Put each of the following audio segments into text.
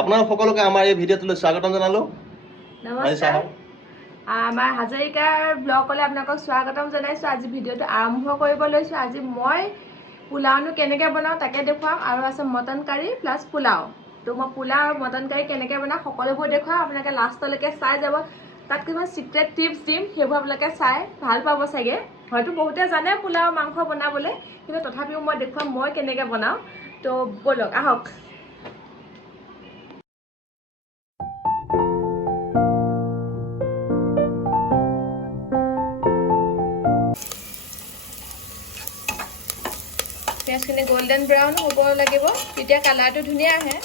আপোনালোক সকলোকে আমাৰ এই ভিডিঅ'টোলৈ স্বাগতম জনালোঁ। নমস্কাৰ, আমাৰ হাজৰিকাৰ ব্লগলৈ আপোনালোকক স্বাগতম জনাইছোঁ। আজি ভিডিঅ'টো আৰম্ভ কৰিব লৈছোঁ। আজি মই পোলাওনো কেনেকৈ বনাওঁ তাকে দেখুৱাম, আৰু আছে মটন কাৰী প্লাছ পোলাও। তো মই পোলাও আৰু মটন কাৰী কেনেকৈ বনাওঁ সকলোবোৰ দেখুৱাম। আপোনালোকে লাষ্টলৈকে চাই যাব। তাত কিছুমান চিক্ৰেট টিপছ দিম, সেইবোৰ আপোনালোকে চাই ভাল পাব চাগে। হয়তো বহুতে জানে পোলাও মাংস বনাবলৈ, কিন্তু তথাপিও মই দেখুৱাম মই কেনেকৈ বনাওঁ। তো ব'লক আহক। পিঁয়াজখিনি গোল্ডেন ব্ৰাউন হ'ব লাগিব, তেতিয়া কালাৰটো ধুনীয়া আহে।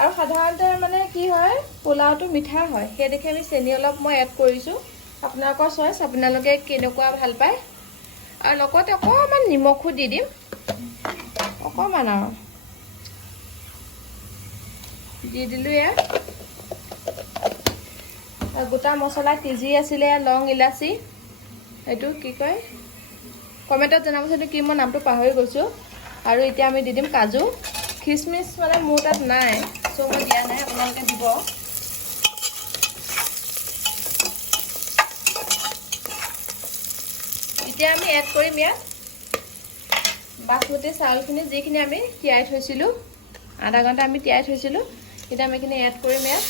আৰু সাধাৰণতে মানে কি হয়, পোলাওটো মিঠা হয়, সেই দেখি আমি চেনি অলপ মই এড কৰিছোঁ। আপোনালোকৰ চইচ, আপোনালোকে কেনেকুৱা ভাল পায়। আৰু লগতে অকণমান নিমখো দি দিম, অকণমান আৰু দি দিলোঁ ইয়াত। আৰু গোটা মছলা তিজি আছিলে, লং ইলাচি, এইটো কি কয় কমেণ্টত জনাবচোন কি, মই নামটো পাহৰি গৈছোঁ। আৰু এতিয়া আমি দি দিম কাজু। খিচমিচ মানে মোৰ তাত নাই, চ' মই দিয়া নাই, আপোনালোকে দিব। এতিয়া আমি এড কৰিম ইয়াত বাচমতি চাউলখিনি, যিখিনি আমি তিয়াই থৈছিলোঁ, আধা ঘণ্টা আমি তিয়াই থৈছিলোঁ। এতিয়া আমি এইখিনি এড কৰিম ইয়াত।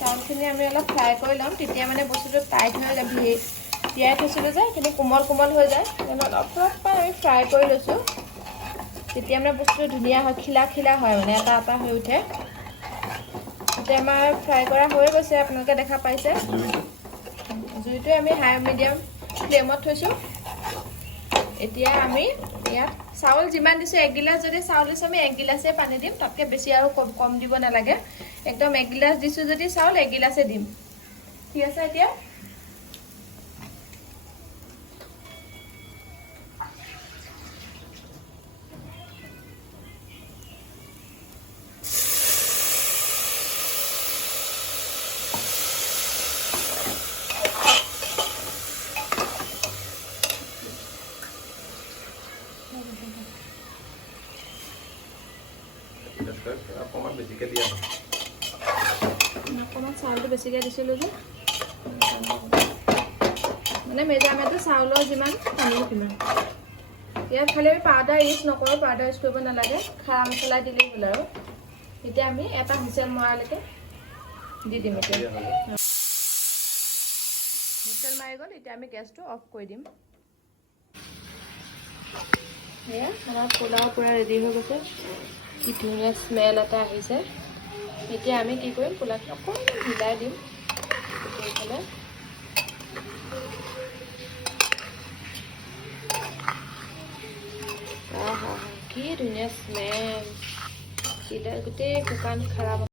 চাউলখিনি আমি অলপ ফ্ৰাই কৰি ল'ম, তেতিয়া মানে বস্তুটো টাইট হৈ যাব। তিয়াই থৈছিলোঁ যে কিন্তু কোমল কোমল হৈ যায়, অলপমান আমি ফ্ৰাই কৰি লৈছোঁ। তেতিয়া মানে বস্তুটো ধুনীয়া হয়, খিলা খিলা হয়, মানে এটা এটা হৈ উঠে। এতিয়া আমাৰ ফ্ৰাই কৰা হৈ গৈছে, আপোনালোকে দেখা পাইছে। জুইটো আমি হাই মিডিয়াম ফ্লেমত থৈছোঁ। এতিয়া আমি ইয়াত চাউল যিমান দিছোঁ, 1 গিলাচ যদি চাউল দিছোঁ আমি 1 গিলাচে পানী দিম, তাতকৈ বেছি আৰু কম দিব নালাগে। একদম 1 গিলাচ দিছোঁ যদি চাউল 1 গিলাচে দিম, ঠিক আছে। এতিয়া অকণমান বেছিকৈ দিয়া, অকণমান চাউলটো বেছিকৈ দিছিলোঁ যে, মানে মেজাৰমেণ্টটো চাউলৰ যিমান পানীও কিমান। ইয়াত খালি আমি পাউডাৰ ইউজ নকৰোঁ, পাউডাৰ ইউজ কৰিব নালাগে, খাৰা মছলা দিলেই হ'ল। আৰু এতিয়া আমি এটা হুইচেল মৰালৈকে দি দিম। এতিয়া হুইচেল মাৰি গ'ল, এতিয়া আমি গেছটো অফ কৰি দিম। এয়া আমাৰ পোলাও পূৰা ৰেডি হৈ গৈছে, কি ধুনীয়া স্মেল এটা আহিছে। এতিয়া আমি কি কৰিম, পোলাওটো অকণমান হিলাই দিম এইফালে। কি ধুনীয়া স্মেল, গোটেই শুকান খাৰা